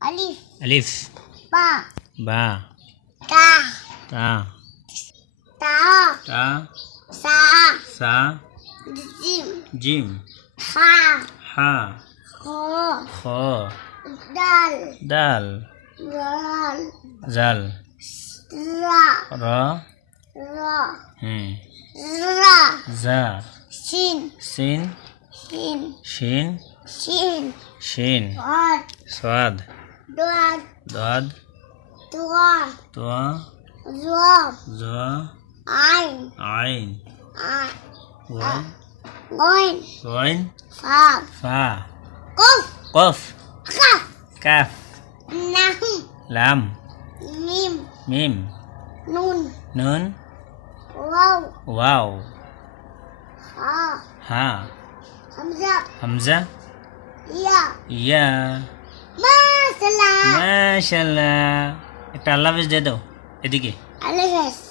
Alif. Alif. Ba. Ba. Ta. Ta. Ta. Ta. Sa. Sa. Jim. Jim. Ha. Ha. Kho. Kho. Dal. Dal. Zal. Zal. Ra. Ra. Ra. Za. Za. Shin. Sin. Shin. Shin. Shin. Shin. Dad. Swad. Dad. Dad. Tua. Tua. Zwab. Za. Ain. Ain. Wain. Goin. Wain. Fa. Fa. Kuf. Qaf. Kaf. Kaf. Nam. Lam. Mim. Mim. Nun. Nun. Wow. Wow. Ha. Ha. Hamza. Hamza. Ya. Ya. Masalah. মাশাআল্লাহ একটা আল্লাহ হাফেজ দিয়ে দাও এদিকে Alifes.